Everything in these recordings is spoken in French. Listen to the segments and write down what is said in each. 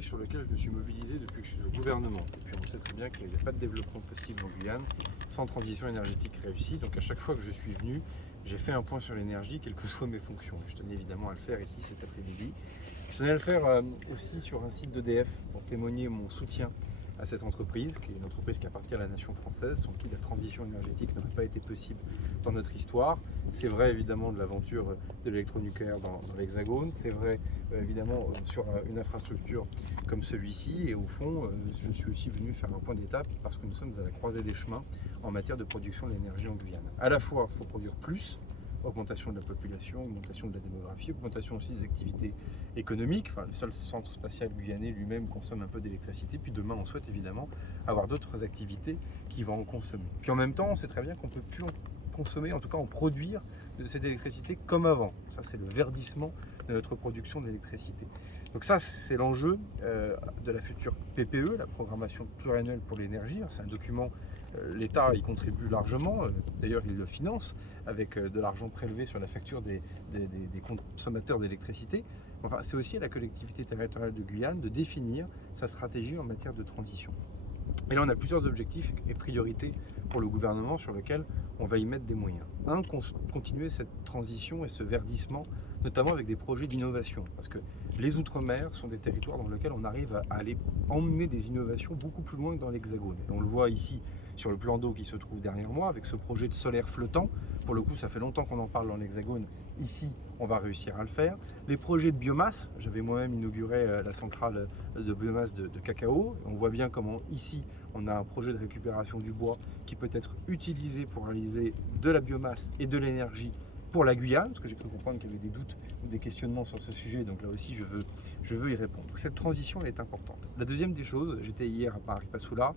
sujet sur lequel je me suis mobilisé depuis que je suis au gouvernement. Et puis on sait très bien qu'il n'y a pas de développement possible en Guyane sans transition énergétique réussie. Donc à chaque fois que je suis venu, j'ai fait un point sur l'énergie, quelles que soient mes fonctions. Je tenais évidemment à le faire ici cet après-midi. Je tenais à le faire aussi sur un site d'EDF pour témoigner mon soutien à cette entreprise, qui est une entreprise qui appartient à la nation française, sans qui la transition énergétique n'aurait pas été possible dans notre histoire. C'est vrai évidemment de l'aventure de l'électronucléaire dans l'Hexagone, c'est vrai évidemment sur une infrastructure comme celui-ci, et au fond, je suis aussi venu faire un point d'étape parce que nous sommes à la croisée des chemins en matière de production d'énergie en Guyane. À la fois, il faut produire plus, augmentation de la population, augmentation de la démographie, augmentation aussi des activités économiques. Enfin, le seul centre spatial guyanais lui-même consomme un peu d'électricité. Puis demain, on souhaite évidemment avoir d'autres activités qui vont en consommer. Puis en même temps, on sait très bien qu'on ne peut plus en consommer, en tout cas en produire de cette électricité comme avant. Ça, c'est le verdissement de notre production d'électricité. Donc ça, c'est l'enjeu de la future PPE, la programmation pluriannuelle pour l'énergie. C'est un document, l'État y contribue largement, d'ailleurs il le finance avec de l'argent prélevé sur la facture des consommateurs d'électricité. Enfin, c'est aussi à la collectivité territoriale de Guyane de définir sa stratégie en matière de transition. Et là, on a plusieurs objectifs et priorités pour le gouvernement sur lesquels on va y mettre des moyens. Un, continuer cette transition et ce verdissement, notamment avec des projets d'innovation. Parce que les Outre-mer sont des territoires dans lesquels on arrive à aller emmener des innovations beaucoup plus loin que dans l'Hexagone. Et on le voit ici sur le plan d'eau qui se trouve derrière moi, avec ce projet de solaire flottant. Pour le coup, ça fait longtemps qu'on en parle dans l'Hexagone. Ici, on va réussir à le faire. Les projets de biomasse, j'avais moi-même inauguré la centrale de biomasse de cacao. On voit bien comment ici, on a un projet de récupération du bois qui peut être utilisé pour réaliser de la biomasse et de l'énergie pour la Guyane, parce que j'ai cru comprendre qu'il y avait des doutes ou des questionnements sur ce sujet, donc là aussi je veux y répondre. Donc cette transition, elle est importante. La deuxième des choses, j'étais hier à Paris-Passoula,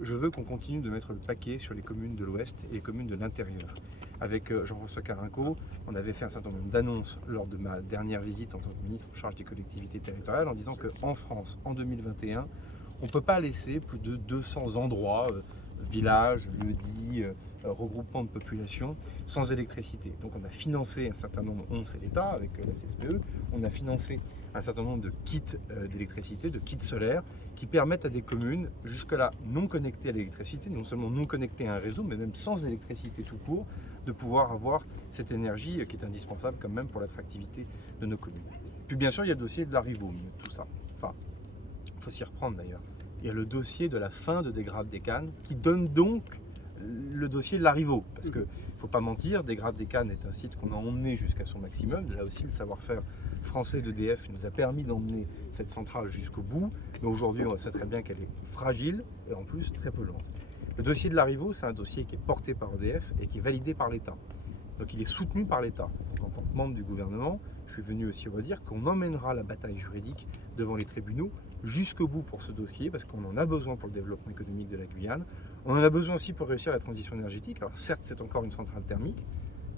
je veux qu'on continue de mettre le paquet sur les communes de l'Ouest et les communes de l'intérieur. Avec Jean-François Carinco, on avait fait un certain nombre d'annonces lors de ma dernière visite en tant que ministre en charge des collectivités territoriales en disant qu'en France, en 2021, on ne peut pas laisser plus de 200 endroits, villages, lieux-dits, regroupements de population, sans électricité. Donc on a financé un certain nombre, c'est l'État avec la CSPE, on a financé un certain nombre de kits d'électricité, de kits solaires, qui permettent à des communes, jusque-là non connectées à l'électricité, non seulement non connectées à un réseau, mais même sans électricité tout court, de pouvoir avoir cette énergie qui est indispensable quand même pour l'attractivité de nos communes. Puis bien sûr, il y a le dossier de la Rivo, tout ça. Enfin, il faut s'y reprendre d'ailleurs. Il y a le dossier de la fin de Desgrades des Cannes qui donne donc le dossier de la Rivo. Parce qu'il ne faut pas mentir, Desgrades des Cannes est un site qu'on a emmené jusqu'à son maximum. Là aussi, le savoir-faire français d'EDF nous a permis d'emmener cette centrale jusqu'au bout. Mais aujourd'hui, on sait très bien qu'elle est fragile et en plus très polluante. Le dossier de la Rivo, c'est un dossier qui est porté par EDF et qui est validé par l'État. Donc il est soutenu par l'État. En tant que membre du gouvernement, je suis venu aussi redire qu'on emmènera la bataille juridique devant les tribunaux jusqu'au bout pour ce dossier, parce qu'on en a besoin pour le développement économique de la Guyane. On en a besoin aussi pour réussir la transition énergétique. Alors certes, c'est encore une centrale thermique,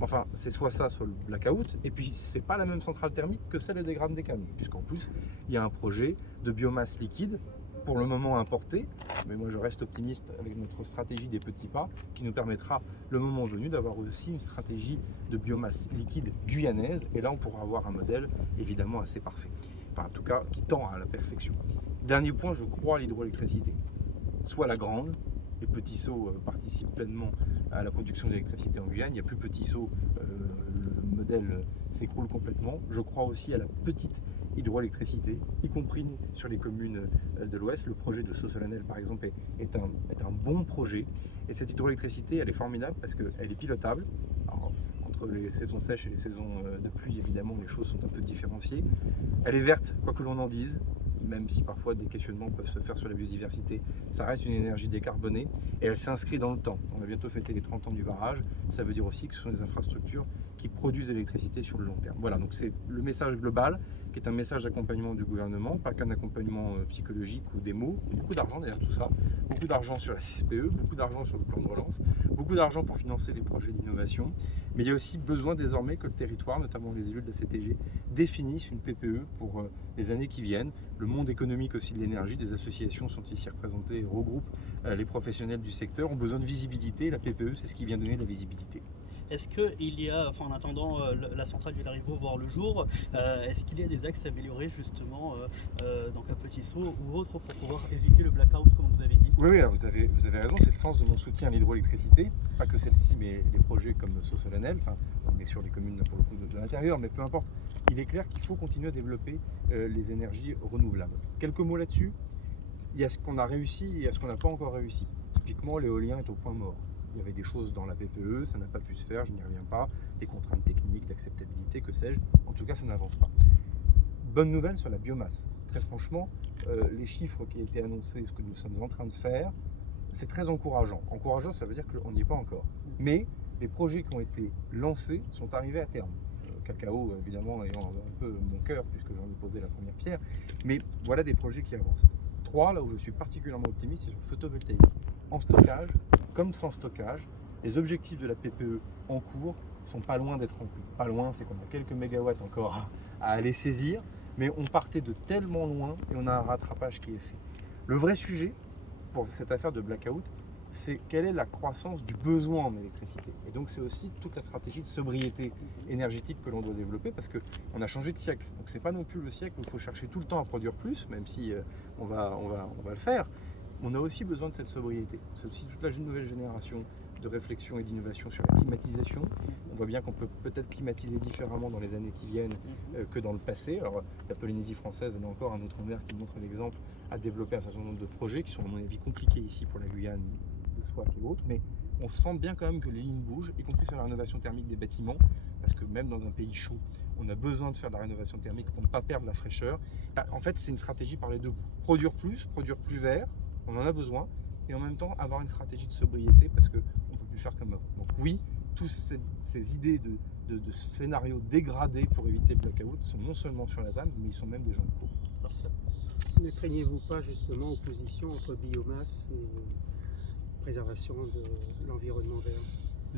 enfin c'est soit ça, soit le blackout, et puis c'est pas la même centrale thermique que celle des Desgrades des Cannes, puisqu'en plus, il y a un projet de biomasse liquide, pour le moment importé, mais moi je reste optimiste avec notre stratégie des petits pas, qui nous permettra, le moment venu, d'avoir aussi une stratégie de biomasse liquide guyanaise, et là on pourra avoir un modèle évidemment assez parfait. Enfin, en tout cas, qui tend à la perfection. Dernier point, je crois à l'hydroélectricité. Soit la grande, les petits seaux participent pleinement à la production d'électricité en Guyane. Il n'y a plus petits seaux, le modèle s'écroule complètement. Je crois aussi à la petite hydroélectricité, y compris sur les communes de l'Ouest. Le projet de Saut-Solennel, par exemple, est un bon projet. Et cette hydroélectricité, elle est formidable parce qu'elle est pilotable. Alors, entre les saisons sèches et les saisons de pluie, évidemment, les choses sont un peu différenciées. Elle est verte, quoi que l'on en dise, même si parfois des questionnements peuvent se faire sur la biodiversité. Ça reste une énergie décarbonée et elle s'inscrit dans le temps. On va bientôt fêter les 30 ans du barrage. Ça veut dire aussi que ce sont des infrastructures qui produisent de l'électricité sur le long terme. Voilà, donc c'est le message global, qui est un message d'accompagnement du gouvernement, pas qu'un accompagnement psychologique ou des mots. Il y a beaucoup d'argent derrière tout ça, beaucoup d'argent sur la CSPE, beaucoup d'argent sur le plan de relance, beaucoup d'argent pour financer les projets d'innovation. Mais il y a aussi besoin désormais que le territoire, notamment les élus de la CTG, définissent une PPE pour les années qui viennent. Le monde économique aussi de l'énergie, des associations sont ici représentées et regroupent les professionnels du secteur, ont besoin de visibilité. La PPE, c'est ce qui vient donner de la visibilité. Est-ce qu'il y a, en attendant la centrale du Larivot voir le jour, est-ce qu'il y a des axes améliorés justement dans Cap-Petit-Saut ou autre pour pouvoir éviter le blackout comme vous avez dit? Oui, alors vous avez raison, c'est le sens de mon soutien à l'hydroélectricité, pas que celle-ci, mais les projets comme Saut-Solennel, on est sur les communes pour le coup de l'intérieur, mais peu importe. Il est clair qu'il faut continuer à développer les énergies renouvelables. Quelques mots là-dessus, il y a ce qu'on a réussi et il y a ce qu'on n'a pas encore réussi. Typiquement, l'éolien est au point mort. Il y avait des choses dans la PPE, ça n'a pas pu se faire, je n'y reviens pas, des contraintes techniques, d'acceptabilité, que sais-je. En tout cas, ça n'avance pas. Bonne nouvelle sur la biomasse. Très franchement, les chiffres qui ont été annoncés, ce que nous sommes en train de faire, c'est très encourageant. Encourageant, ça veut dire qu'on n'y est pas encore. Mais les projets qui ont été lancés sont arrivés à terme. Cacao, évidemment, ayant un peu mon cœur, puisque j'en ai posé la première pierre. Mais voilà des projets qui avancent. 3, là où je suis particulièrement optimiste, c'est sur le photovoltaïque. En stockage, comme sans stockage, les objectifs de la PPE en cours sont pas loin d'être remplis. Pas loin, c'est qu'on a quelques mégawatts encore à aller saisir, mais on partait de tellement loin et on a un rattrapage qui est fait. Le vrai sujet pour cette affaire de blackout, c'est quelle est la croissance du besoin en électricité. Et donc c'est aussi toute la stratégie de sobriété énergétique que l'on doit développer, parce qu'on a changé de siècle. Donc c'est pas non plus le siècle où il faut chercher tout le temps à produire plus, même si on va le faire. On a aussi besoin de cette sobriété. C'est aussi toute la nouvelle génération de réflexion et d'innovation sur la climatisation. On voit bien qu'on peut peut-être climatiser différemment dans les années qui viennent que dans le passé. Alors la Polynésie française, on a encore un autre maire qui montre l'exemple, à développer un certain nombre de projets qui sont à mon avis compliqués ici pour la Guyane, le SWAC et autres, mais on sent bien quand même que les lignes bougent, y compris sur la rénovation thermique des bâtiments, parce que même dans un pays chaud, on a besoin de faire de la rénovation thermique pour ne pas perdre la fraîcheur. En fait, c'est une stratégie par les deux bouts. Produire plus vert, on en a besoin, et en même temps avoir une stratégie de sobriété, parce qu'on ne peut plus faire comme avant. Donc oui, toutes ces idées de scénarios dégradés pour éviter le blackout sont non seulement sur la table, mais ils sont même déjà en cours. Ne craignez-vous pas justement opposition entre biomasse et préservation de l'environnement vert?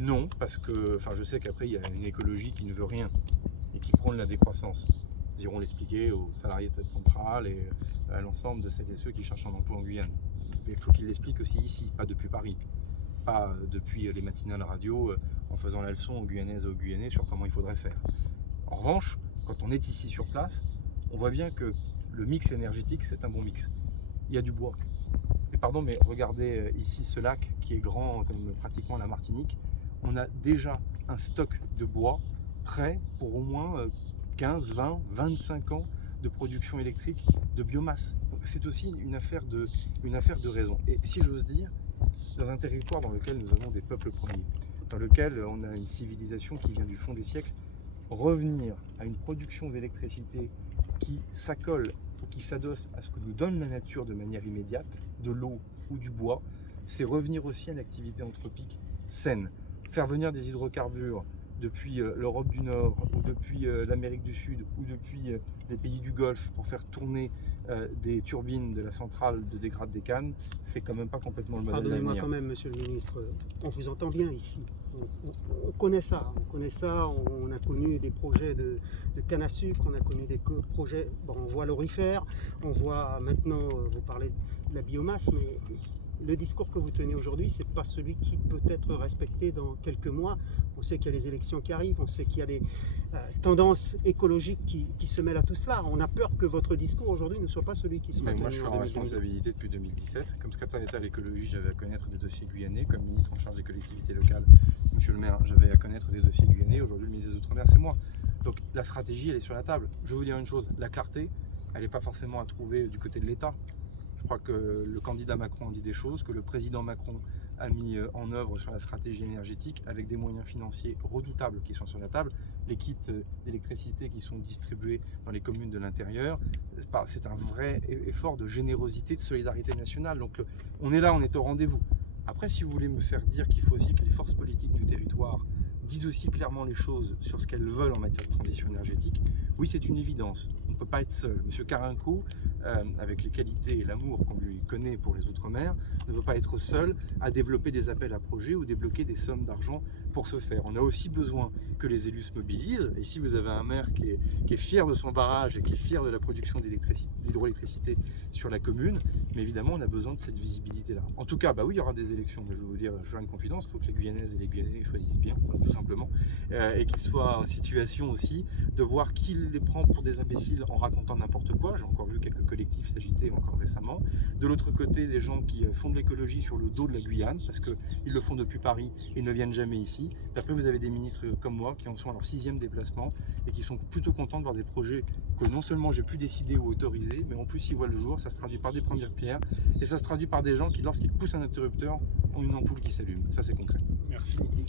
Non, parce que je sais qu'après il y a une écologie qui ne veut rien et qui prône la décroissance. Nous irons l'expliquer aux salariés de cette centrale et à l'ensemble de celles et ceux qui cherchent un emploi en Guyane. Mais il faut qu'ils l'expliquent aussi ici, pas depuis Paris, pas depuis les matinales radio en faisant la leçon aux Guyanaises et aux Guyanais sur comment il faudrait faire. En revanche, quand on est ici sur place, on voit bien que le mix énergétique, c'est un bon mix. Il y a du bois. Et pardon, mais regardez ici ce lac qui est grand comme pratiquement la Martinique. On a déjà un stock de bois prêt pour au moins 15, 20, 25 ans de production électrique de biomasse. Donc c'est aussi une affaire de raison. Et si j'ose dire, dans un territoire dans lequel nous avons des peuples premiers, dans lequel on a une civilisation qui vient du fond des siècles, revenir à une production d'électricité qui s'accole ou qui s'adosse à ce que nous donne la nature de manière immédiate, de l'eau ou du bois, c'est revenir aussi à une activité anthropique saine. Faire venir des hydrocarbures depuis l'Europe du Nord ou depuis l'Amérique du Sud ou depuis les pays du Golfe pour faire tourner des turbines de la centrale de dégrade des Cannes, c'est quand même pas complètement le modèle d'avenir. Pardonnez-moi quand même, monsieur le ministre, on vous entend bien ici. On connaît ça, on a connu des projets de canne à sucre, on a connu des projets, on voit l'orifère, on voit maintenant, vous parlez de la biomasse, mais le discours que vous tenez aujourd'hui, c'est pas celui qui peut être respecté dans quelques mois. On sait qu'il y a les élections qui arrivent, on sait qu'il y a des tendances écologiques qui se mêlent à tout cela. On a peur que votre discours aujourd'hui ne soit pas celui qui sera tenu en 2022. Moi, je suis en responsabilité depuis 2017. Comme secrétaire d'État à l'écologie, j'avais à connaître des dossiers guyanais. Comme ministre en charge des collectivités locales, monsieur le maire, j'avais à connaître des dossiers guyanais. Aujourd'hui, le ministre des Outre-mer, c'est moi. Donc la stratégie, elle est sur la table. Je vais vous dire une chose, la clarté, elle n'est pas forcément à trouver du côté de l'État. Je crois que le candidat Macron a dit des choses, que le président Macron a mis en œuvre sur la stratégie énergétique avec des moyens financiers redoutables qui sont sur la table. Les kits d'électricité qui sont distribués dans les communes de l'intérieur, c'est un vrai effort de générosité, de solidarité nationale. Donc on est là, on est au rendez-vous. Après, si vous voulez me faire dire qu'il faut aussi que les forces politiques du territoire disent aussi clairement les choses sur ce qu'elles veulent en matière de transition énergétique, oui, c'est une évidence. On ne peut pas être seul. Monsieur Carinco avec les qualités et l'amour qu'on lui connaît pour les Outre-mer, ne peut pas être seul à développer des appels à projets ou débloquer des sommes d'argent pour ce faire. On a aussi besoin que les élus se mobilisent. Et si vous avez un maire qui est fier de son barrage et qui est fier de la production d'hydroélectricité sur la commune, mais évidemment on a besoin de cette visibilité-là. En tout cas, bah oui, il y aura des élections, mais je vais vous dire, je fais une confidence, il faut que les Guyanaises et les Guyanais choisissent bien, tout simplement, et qu'ils soient en situation aussi de voir qui les prend pour des imbéciles en racontant n'importe quoi. J'ai encore vu quelques collectifs s'agiter encore récemment. De l'autre côté, des gens qui font de l'écologie sur le dos de la Guyane, parce qu'ils le font depuis Paris et ne viennent jamais ici. Puis après, vous avez des ministres comme moi qui en sont à leur 6e déplacement et qui sont plutôt contents de voir des projets que non seulement j'ai pu décider ou autoriser, mais en plus ils voient le jour. Ça se traduit par des premières pierres et ça se traduit par des gens qui, lorsqu'ils poussent un interrupteur, ont une ampoule qui s'allume. Ça, c'est concret. Merci beaucoup.